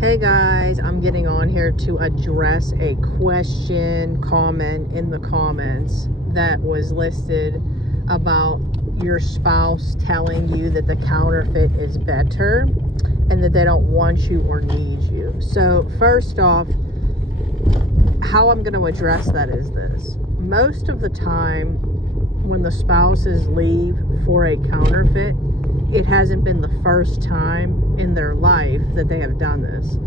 Hey guys, I'm getting on here to address a comment in the comments that was listed about your spouse telling you that the counterfeit is better and that they don't want you or need you. So first off, how I'm going to address that is this. Most of the time when the spouses leave for a counterfeit, it hasn't been the first time in their life that they have done this.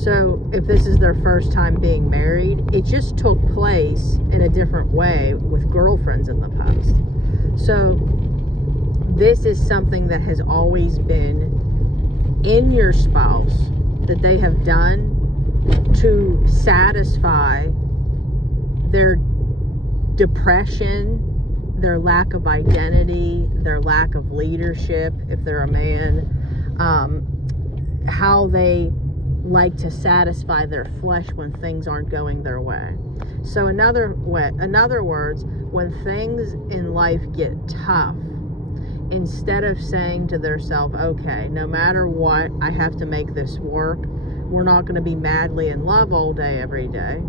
So if this is their first time being married, it just took place in a different way with girlfriends in the past. So this is something that has always been in your spouse that they have done to satisfy their depression, their lack of identity, their lack of leadership, if they're a man, how they like to satisfy their flesh when things aren't going their way. So in other words, when things in life get tough, instead of saying to themselves, okay, no matter what, I have to make this work. We're not going to be madly in love all day, every day.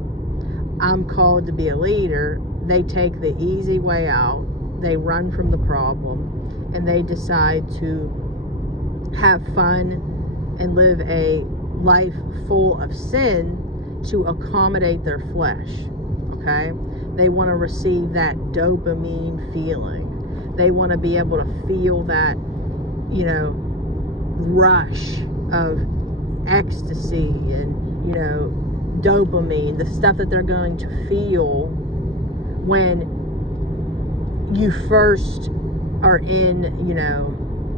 I'm called to be a leader. They take the easy way out. They run from the problem and they decide to have fun and live a life full of sin to accommodate their flesh. Okay? They want to receive that dopamine feeling. They want to be able to feel that, rush of ecstasy and, dopamine, the stuff that they're going to feel when you first are in,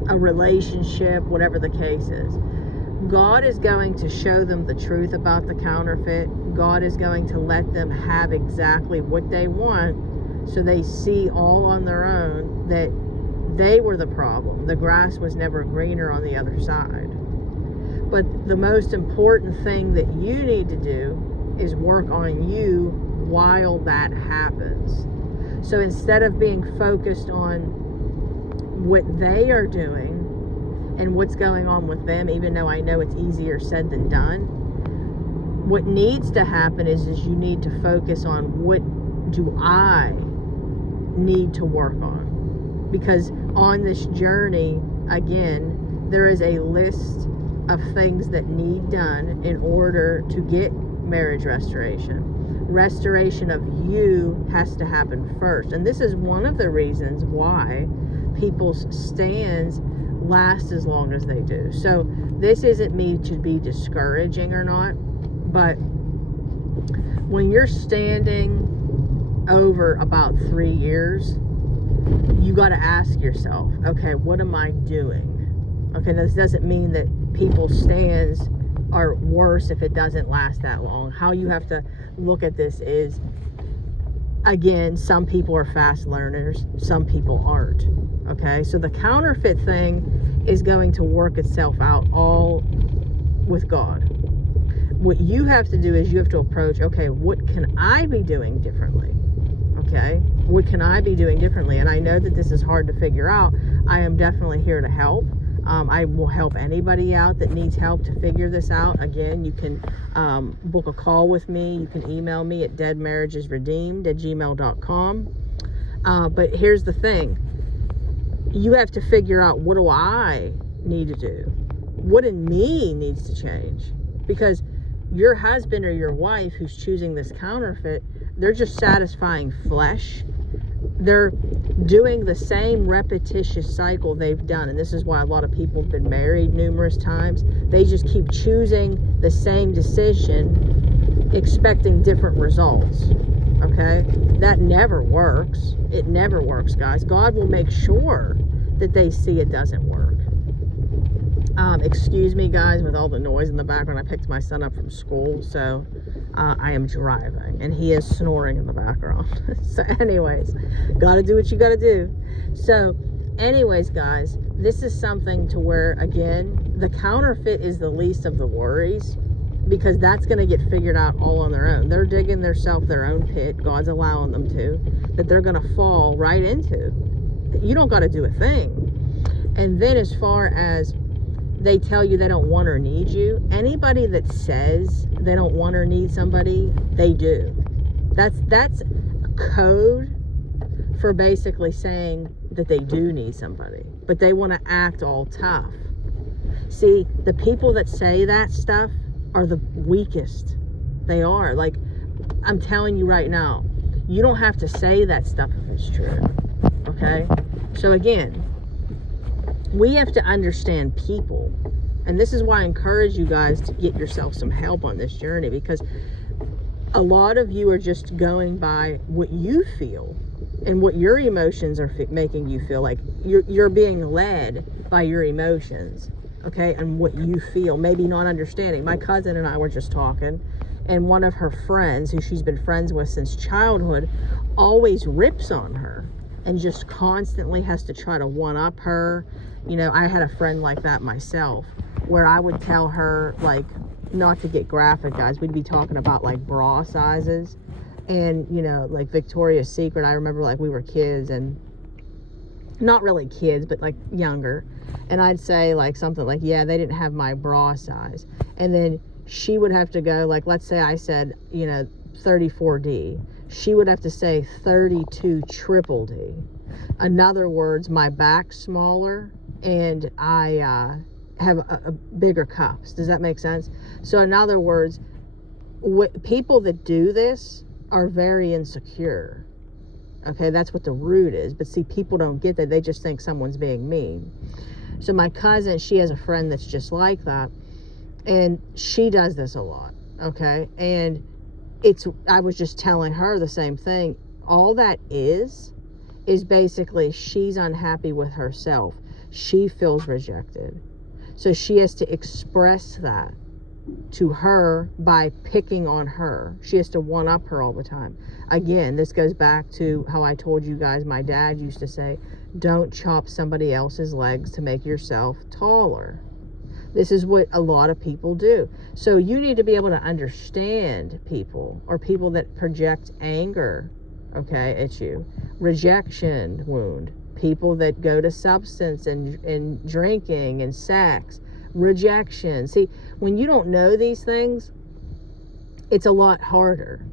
a relationship, whatever the case is. God is going to show them the truth about the counterfeit. God is going to let them have exactly what they want, so they see all on their own that they were the problem. The grass was never greener on the other side. But the most important thing that you need to do is work on you while that happens. So instead of being focused on what they are doing and what's going on with them, even though I know it's easier said than done, what needs to happen is you need to focus on what do I need to work on. Because on this journey, again, there is a list of things that need done in order to get marriage restoration. Restoration of you has to happen first. And this is one of the reasons why people's stands last as long as they do. So this isn't me to be discouraging or not, but when you're standing over about 3 years, you got to ask yourself, okay, what am I doing? Okay, this doesn't mean that people's stands are worse if it doesn't last that long. How you have to look at this is, again, some people are fast learners, some people aren't. Okay, so the counterfeit thing is going to work itself out all with God. What you have to do is you have to approach, okay, what can I be doing differently? Okay, what can I be doing differently? And I know that this is hard to figure out. I am definitely here to help. I will help anybody out that needs help to figure this out. Again, you can book a call with me. You can email me at deadmarriagesredeemed@gmail.com. But here's the thing. You have to figure out, what do I need to do? What in me needs to change? Because your husband or your wife who's choosing this counterfeit, they're just satisfying flesh. They're doing the same repetitious cycle they've done. And this is why a lot of people have been married numerous times. They just keep choosing the same decision, expecting different results. Okay? That never works. It never works, guys. God will make sure that they see it doesn't work. Excuse me, guys, with all the noise in the background. I picked my son up from school, so I am driving, and he is snoring in the background. So anyways, gotta do what you gotta do. So anyways, guys, this is something to where, again, the counterfeit is the least of the worries, because that's going to get figured out all on their own. They're digging themselves their own pit. God's allowing them to, that they're going to fall right into. You don't got to do a thing. And then as far as they tell you they don't want or need you. Anybody that says they don't want or need somebody, they do. That's code for basically saying that they do need somebody, but they want to act all tough. See, the people that say that stuff are the weakest. They are. Like, I'm telling you right now, you don't have to say that stuff if it's true. Okay? So again, we have to understand people. And this is why I encourage you guys to get yourself some help on this journey, because a lot of you are just going by what you feel and what your emotions are making you feel. Like you're being led by your emotions, okay, and what you feel, maybe not understanding. My cousin and I were just talking, and one of her friends, who she's been friends with since childhood, always rips on her and just constantly has to try to one-up her. You know, I had a friend like that myself, where I would tell her, like, not to get graphic, guys, we'd be talking about like bra sizes, and you know, like Victoria's Secret, I remember, like, we were kids, and not really kids, but like younger, and I'd say like something like, yeah, they didn't have my bra size, and then she would have to go, like, let's say I said, you know, 34D, she would have to say 32 triple D. In other words, my back's smaller and I have a bigger cups. Does that make sense? So in other words, people that do this are very insecure. Okay, that's what the root is. But see, people don't get that. They just think someone's being mean. So my cousin, she has a friend that's just like that, and she does this a lot. Okay, and I was just telling her the same thing. All that is basically she's unhappy with herself. She feels rejected. So she has to express that to her by picking on her. She has to one-up her all the time. Again, this goes back to how I told you guys my dad used to say, don't chop somebody else's legs to make yourself taller. This is what a lot of people do. So you need to be able to understand people, or people that project anger, okay, at you. Rejection wound. People that go to substance and drinking and sex. Rejection. See, when you don't know these things, it's a lot harder.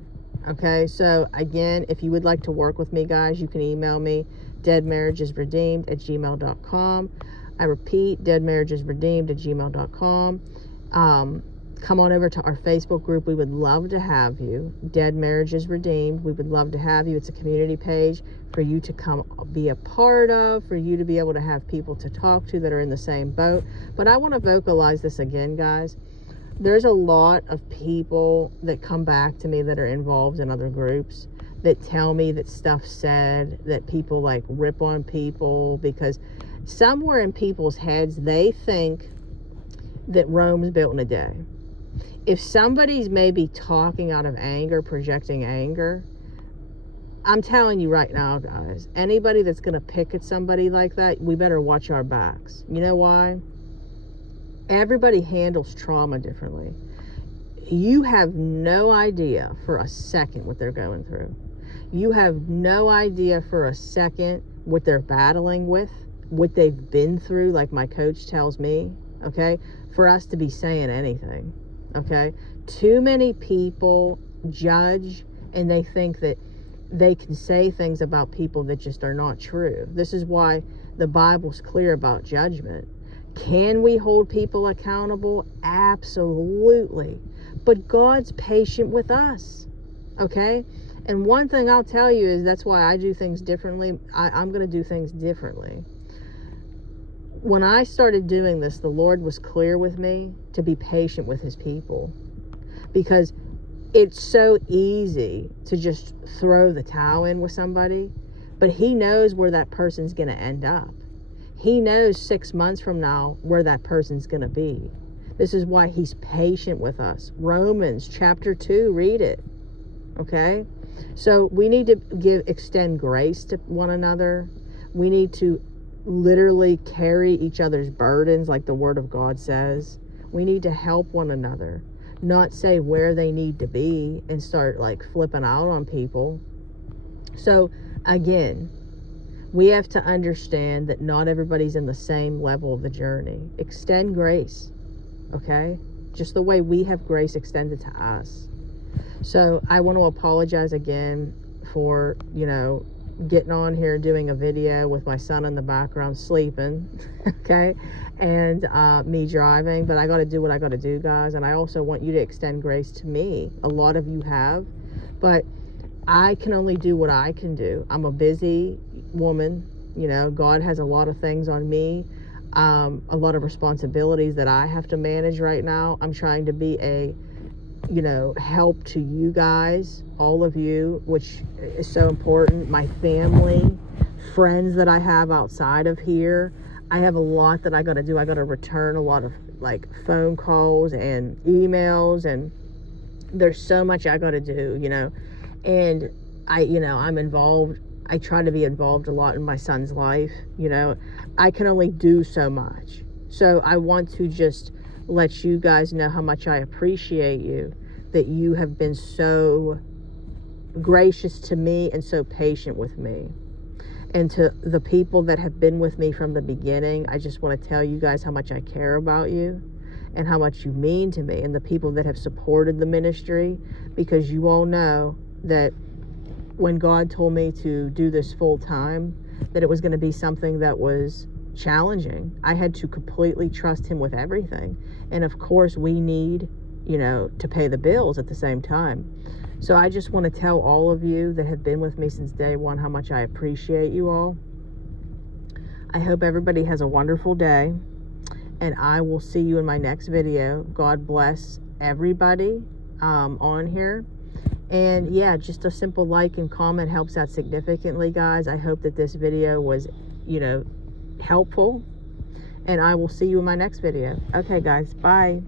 Okay, so again, if you would like to work with me, guys, you can email me, deadmarriagesredeemed@gmail.com. I repeat, deadmarriagesredeemed@gmail.com. Come on over to our Facebook group. We would love to have you. Dead Marriages Redeemed. We would love to have you. It's a community page for you to come be a part of, for you to be able to have people to talk to that are in the same boat. But I want to vocalize this again, guys. There's a lot of people that come back to me that are involved in other groups that tell me that stuff said, that people like rip on people, because somewhere in people's heads they think that Rome's built in a day. If somebody's maybe talking out of anger, projecting anger, I'm telling you right now, guys, anybody that's going to pick at somebody like that, we better watch our backs. You know why? Everybody handles trauma differently. You have no idea for a second what they're going through. You have no idea for a second what they're battling with, what they've been through, like my coach tells me, okay, for us to be saying anything, okay? Too many people judge, and they think that they can say things about people that just are not true. This is why the Bible's clear about judgment. Can we hold people accountable? Absolutely. But God's patient with us, okay? And one thing I'll tell you is that's why I do things differently. I'm going to do things differently. When I started doing this, the Lord was clear with me to be patient with his people, because it's so easy to just throw the towel in with somebody, but he knows where that person's going to end up. He knows 6 months from now where that person's going to be. This is why he's patient with us. Romans chapter 2, read it. Okay? So we need to extend grace to one another. We need to literally carry each other's burdens like the Word of God says. We need to help one another, not say where they need to be and start like flipping out on people. So again, We have to understand that not everybody's in the same level of the journey. Extend grace, okay? Just the way we have grace extended to us. So I want to apologize again for, you know, getting on here doing a video with my son in the background sleeping, okay, and me driving. But I got to do what I got to do, guys. And I also want you to extend grace to me. A lot of you have, but I can only do what I can do. I'm a busy woman, you know. God has a lot of things on me, a lot of responsibilities that I have to manage right now. I'm trying to be a, you know, help to you guys, all of you, which is so important. My family, friends that I have outside of here. I have a lot that I got to do. I got to return a lot of like phone calls and emails, and there's so much I got to do, you know. And you know, I'm involved. I try to be involved a lot in my son's life, you know. I can only do so much. So I want to just let you guys know how much I appreciate you, that you have been so gracious to me and so patient with me. And to the people that have been with me from the beginning, I just want to tell you guys how much I care about you and how much you mean to me, and the people that have supported the ministry, because you all know that when God told me to do this full time, that it was going to be something that was challenging. I had to completely trust him with everything. And of course we need, you know, to pay the bills at the same time. So I just want to tell all of you that have been with me since day one how much I appreciate you all. I hope everybody has a wonderful day, and I will see you in my next video. God bless everybody on here. And yeah, just a simple like and comment helps out significantly, guys. I hope that this video was, you know, helpful, and I will see you in my next video. Okay, guys, bye.